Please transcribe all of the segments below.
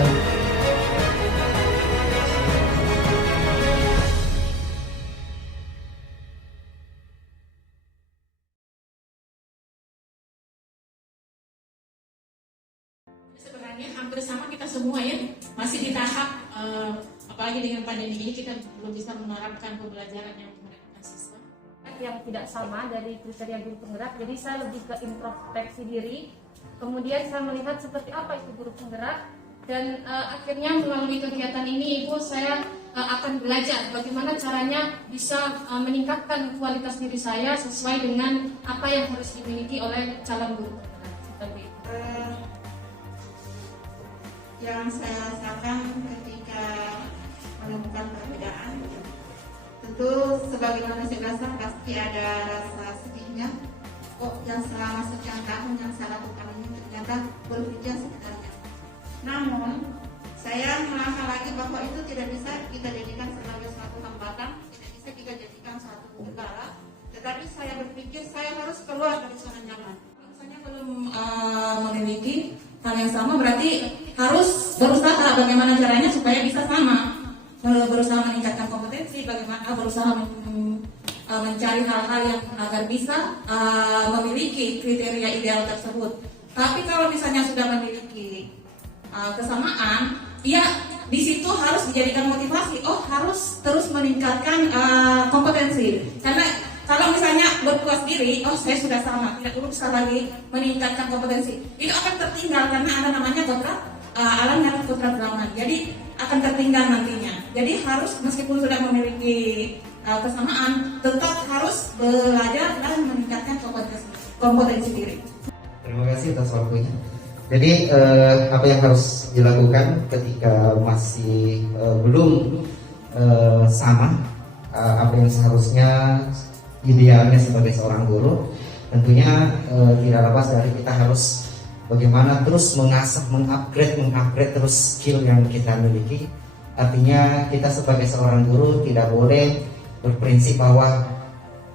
Sebenarnya hampir sama kita semua ya, masih di tahap apalagi dengan pandemi ini kita belum bisa menerapkan pembelajaran yang menggunakan siswa yang tidak sama dari kriteria guru penggerak. Jadi saya lebih ke introspeksi diri, kemudian saya melihat seperti apa itu guru penggerak, dan akhirnya melalui kegiatan ini Ibu saya akan belajar bagaimana caranya bisa meningkatkan kualitas diri saya sesuai dengan apa yang harus dimiliki oleh calon guru penggerak. Seperti itu. Yang saya rasakan ketika menemukan perbedaan, tentu sebagaimana saya rasa pasti ada rasa sedihnya. Kok yang selama sekian tahun yang saya lakukan ini ternyata berbeda sebenarnya. Namun saya merasa lagi bahwa itu tidak bisa kita jadikan sebagai suatu hambatan, tidak bisa kita jadikan suatu kendala. Tetapi saya berpikir saya harus keluar dari zona nyaman. Misalnya belum memiliki hal yang sama, berarti harus berusaha bagaimana caranya supaya bisa sama, berusaha meningkatkan kompetensi, bagaimana berusaha mencari hal-hal yang agar bisa memiliki kriteria ideal tersebut. Tapi kalau misalnya sudah memiliki kesamaan, ya di situ harus dijadikan motivasi. Oh, harus terus meningkatkan kompetensi. Karena kalau misalnya berpuas diri, oh saya sudah sama, tidak perlu lagi meningkatkan kompetensi, itu akan tertinggal karena ada namanya kodrat alam dan kodrat zaman. Jadi akan tertinggal nantinya. Jadi harus meskipun sudah memiliki kesamaan, tetap harus belajar dan meningkatkan kompetensi diri. Terima kasih atas waktunya. Jadi apa yang harus dilakukan ketika masih belum sama apa yang seharusnya idealnya sebagai seorang guru, tentunya tidak lepas dari kita harus bagaimana terus mengasah, mengupgrade terus skill yang kita miliki. Artinya kita sebagai seorang guru tidak boleh berprinsip bahwa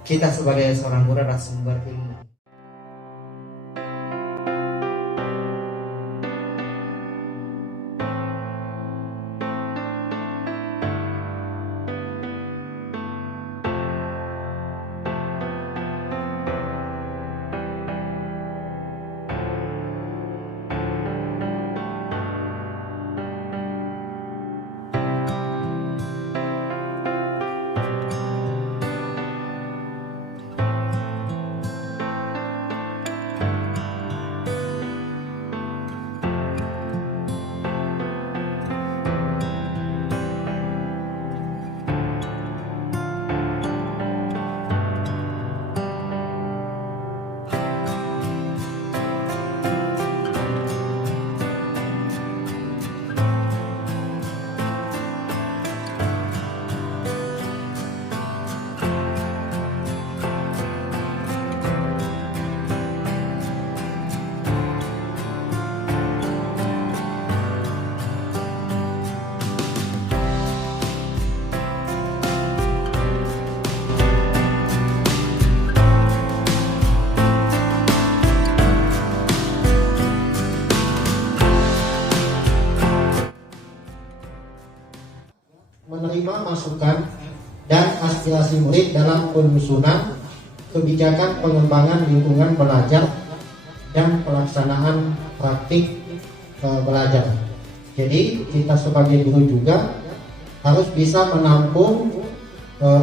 kita sebagai seorang guru adalah sumber ilmu. Menerima masukan dan aspirasi murid dalam penyusunan kebijakan pengembangan lingkungan belajar dan pelaksanaan praktik belajar. Jadi kita sebagai guru juga harus bisa menampung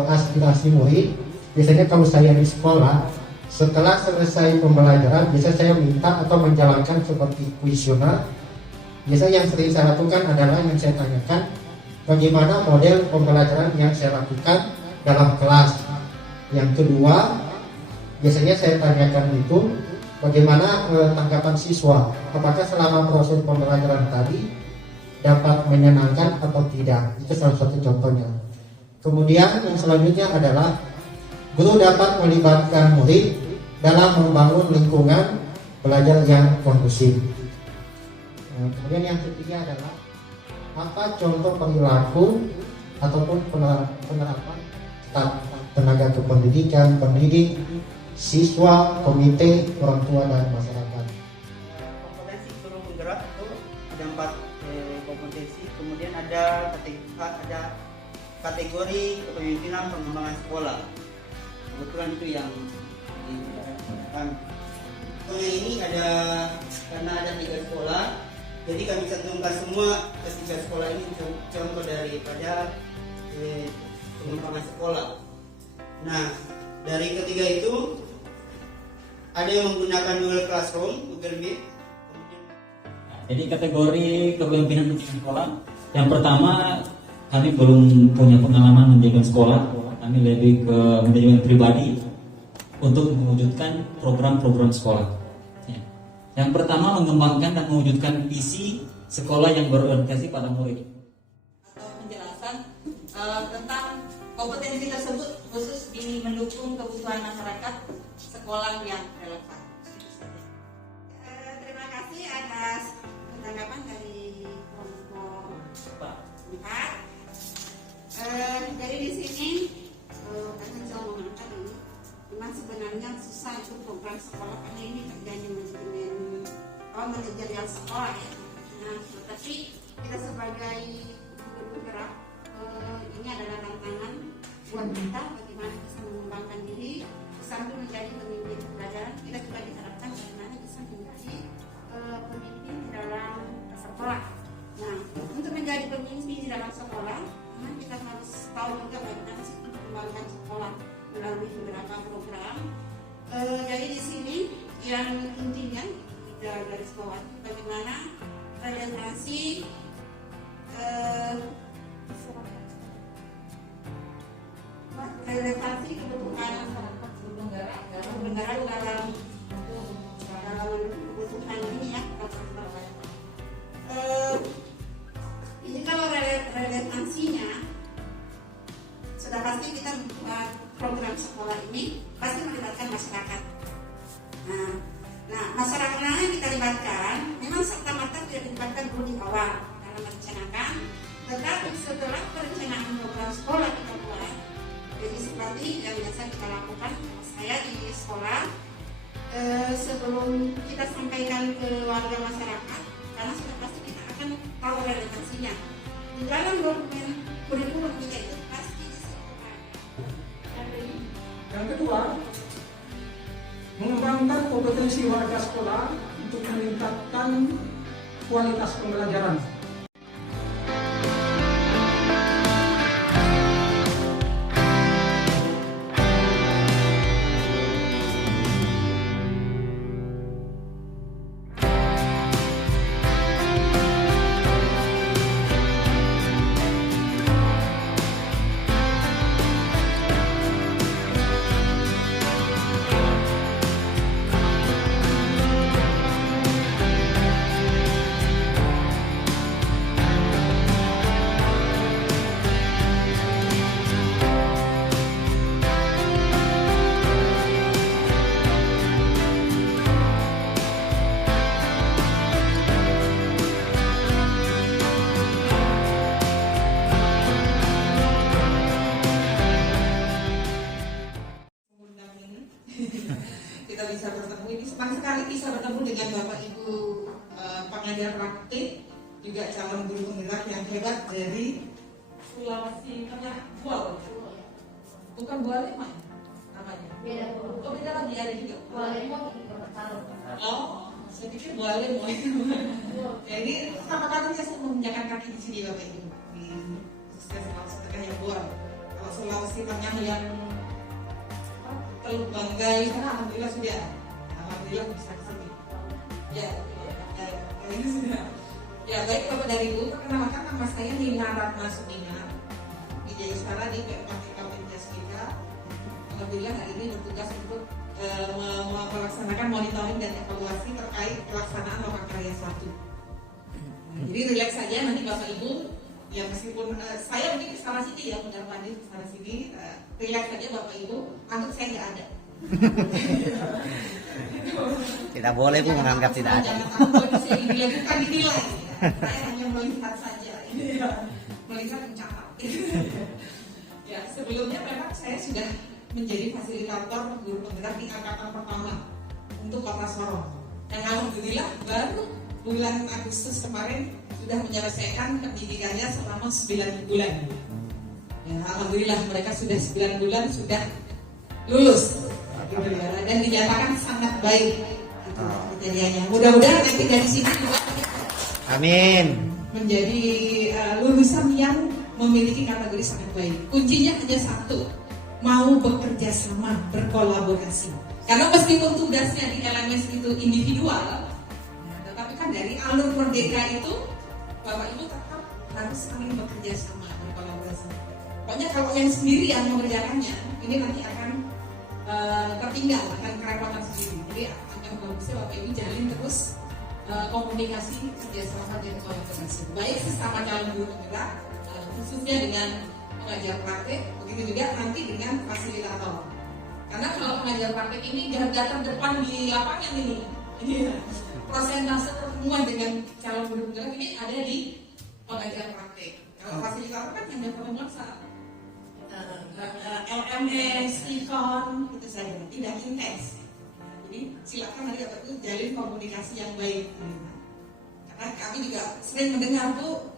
aspirasi murid. Biasanya kalau saya di sekolah, setelah selesai pembelajaran, biasanya saya minta atau menjalankan seperti kuesioner. Biasanya yang sering saya lakukan adalah yang saya tanyakan, bagaimana model pembelajaran yang saya lakukan dalam kelas. Yang kedua, biasanya saya tanyakan itu bagaimana tanggapan siswa, apakah selama proses pembelajaran tadi dapat menyenangkan atau tidak. Itu salah satu contohnya. Kemudian yang selanjutnya adalah guru dapat melibatkan murid dalam membangun lingkungan belajar yang kondusif. Kemudian yang ketiga adalah apa contoh perilaku ataupun penerapan tenaga kependidikan, pendidik, siswa, komite, orang tua, dan masyarakat. Kompetensi guru penggerak itu ada 4 kompetensi, kemudian ada kategori kepemimpinan pengembangan sekolah. Kebetulan itu yang diberikan. Ini ada karena ada 3 sekolah, jadi kami cantumkan semua ke 3 sekolah ini contoh daripada pengembangan sekolah. Nah, dari ketiga itu ada yang menggunakan Google Classroom, Google Meet. Jadi kategori kepemimpinan pendidikan sekolah, yang pertama kami belum punya pengalaman mendirikan sekolah, kami lebih ke manajemen pribadi untuk mewujudkan program-program sekolah. Ya. Yang pertama mengembangkan dan mewujudkan visi sekolah yang berorientasi pada murid. Atau penjelasan tentang kompetensi tersebut khusus di mendukung kebutuhan masyarakat sekolah yang relevan. Terima kasih atas tanggapan dari kelompok 4. Jadi di sini kami coba mengangkat ini. Memang sebenarnya susah itu program sekolah karena ini terjadi manajerial sekolah ya. Nah, tetapi kita sebagai guru penggerak ini adalah tantangan buat kita bagaimana bisa mengembangkan diri, sambil menjadi pemimpin pelajaran. Kita juga diharapkan bagaimana bisa menjadi pemimpin di dalam sekolah. Nah, untuk menjadi pemimpin di dalam sekolah, memang kita harus tahu juga bagaimana sih mengembangkan sekolah melalui beberapa program. Jadi di sini yang intinya dari sekolah bagaimana relevansi kebutuhan negara dalam kebutuhan ini ya. Ini kalau relevansinya sudah pasti kita membuat program sekolah ini pasti melibatkan masyarakat. Nah, masyarakat yang kita libatkan memang serta-merta tidak dilibatkan dulu di awal dalam merencanakan, tetapi setelah perencanaan program sekolah kita buat, jadi seperti yang biasa kita lakukan saya di sekolah sebelum kita sampaikan ke warga masyarakat, karena sudah pasti kita akan tahu relevansinya di dalam dokumen kurikulum kita itu pasti disebutkan. Yang kedua, mengembangkan kompetensi warga sekolah untuk meningkatkan kualitas pembelajaran. Kita bisa bertemu, ini senang sekali bisa bertemu dengan Bapak Ibu pengajar praktik, juga calon guru penggerak yang hebat dari Sulawesi Tengah, bukan Bualema namanya. Beda lagi ada juga. Saya pikir Bualema. Jadi pertama kali saya menginjakan kaki di sini Bapak Ibu di Sulawesi Tengah yang Bual. Kalau Sulawesi Tengah yang Teluk Banggai, karena alhamdulillah sudah, alhamdulillah bisa kesini. Ini sudah. Ya baik Bapak dan Ibu, perkenalkan nama saya Nina Ratna Sumina, Wijaya Ustara di PMK Kementerian kita. Alhamdulillah hari ini bertugas untuk melaksanakan monitoring dan evaluasi terkait pelaksanaan Lokakarya 1. Jadi relax saja nanti Bapak Ibu. Ya meskipun saya mungkin kesana sini ya, mendapati kesana sini, relax saja Bapak Ibu, anggap saya nggak ada. Tidak boleh Bu menganggap tidak ada. Jangan takut, saya bukan dinilai. Saya hanya melihat saja, melihat mencatat. Ya sebelumnya memang saya sudah menjadi fasilitator guru penggerak di angkatan pertama untuk Kota Sorong. Dan alhamdulillah baru bulan Agustus kemarin sudah menyelesaikan pendidikannya selama 9 bulan. Ya, alhamdulillah mereka sudah 9 bulan sudah lulus dan dinyatakan sangat baik kriterianya. Mudah-mudahan nanti dari sini juga Amin. menjadi lulusan yang memiliki kategori sangat baik. Kuncinya hanya satu, mau bekerja sama, berkolaborasi. Karena meskipun tugasnya di LMS itu individual, tetapi kan dari alur merdeka itu Bapak Ibu tetap harus saling bekerja sama, berkolaborasi. Pokoknya kalau yang sendiri yang mengerjakannya, ini nanti akan tertinggal, akan kerepotan sendiri. Jadi akan bagusnya Bapak Ibu jalin terus komunikasi, kerjasama dan kolaborasi. Baik sesama calon guru penggerak, khususnya dengan pengajar praktek, begitu juga nanti dengan fasilitator. Karena kalau pengajar praktek ini garda terdepan di lapangan ini persentase pertemuan dengan calon guru penggerak ini ada di pengajar praktek. Kalau fasilitator kan hanya pertemuan saat LMS, event, itu saja, tidak intens. Jadi silakan nanti Bapak Ibu jalin komunikasi yang baik. Karena kami juga sering mendengar Bu,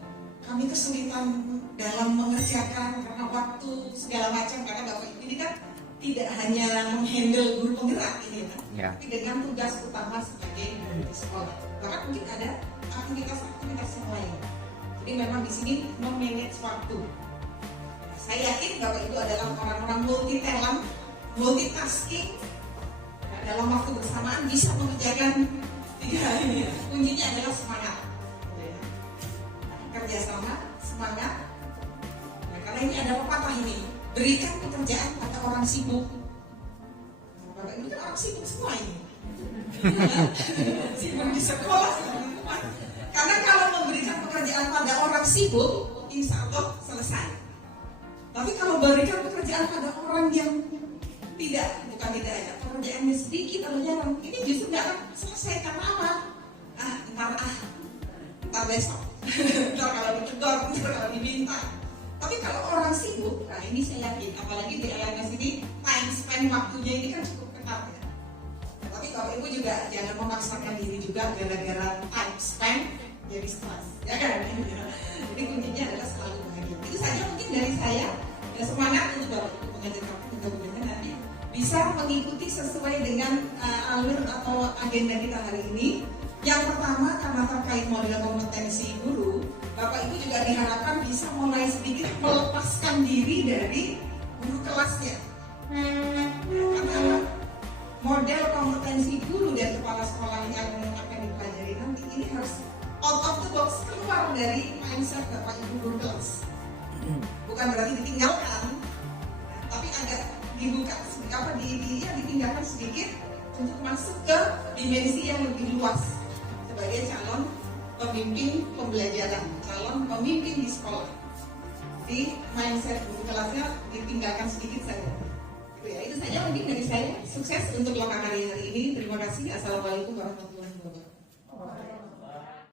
kami kesulitan dalam mengerjakan karena waktu segala macam. Karena Bapak Ibu ini kan tidak hanya menghandle guru penggerak ini kan, tapi dengan tugas utama sebagai guru di sekolah. Bahkan mungkin ada aktivitas-aktivitas yang lain. Jadi memang di sini memanage waktu. Saya yakin Bapak Ibu adalah orang-orang multi talent, multitasking. Dalam waktu bersamaan bisa mengerjakan 3 hal ini. Kuncinya adalah semangat. Kerjasama, semangat. Nah, karena ini ada pepatah ini, berikan pekerjaan pada orang sibuk. Nah, Bapak Ibu itu orang sibuk semua ini. Sibuk di sekolah, sibuk di rumah. Karena kalau memberikan pekerjaan pada orang sibuk, insya Allah selesai. Tapi kalau berikan pekerjaan pada orang yang bukan tidak ada pekerjaannya sedikit atau jarang, ini justru nggak akan selesai. Karena apa? Ntar besok, ntar kalau ditegur, ntar kalau diminta. Tapi kalau orang sibuk, nah ini saya yakin, apalagi di LMS ini time spend waktunya ini kan cukup ketat ya. Nah, tapi Bapak Ibu juga jangan memaksakan diri juga gara-gara time spend jadi stres, ya kan? Jadi kuncinya adalah selalu bahagia. Itu saja mungkin dari saya. Ya, semangat untuk Bapak Ibu pengajar praktik, mudah-mudahan nanti bisa mengikuti sesuai dengan alur atau agenda kita hari ini. Yang pertama, karena terkait model kompetensi guru, Bapak Ibu juga diharapkan bisa mulai sedikit melepaskan diri dari guru kelasnya. Karena model kompetensi guru dan kepala sekolah yang akan dipelajari nanti ini harus out of the box, keluar dari mindset Bapak Ibu guru kelas. Bukan berarti ditinggalkan, tapi agak dibuka ditinggalkan sedikit untuk masuk ke dimensi yang lebih luas sebagai calon pemimpin pembelajaran, calon pemimpin di sekolah. Di mindset guru kelasnya ditinggalkan sedikit saja. Itu saja mungkin dari saya. Sukses untuk lokal hari ini. Terima kasih. Assalamualaikum warahmatullahi wabarakatuh.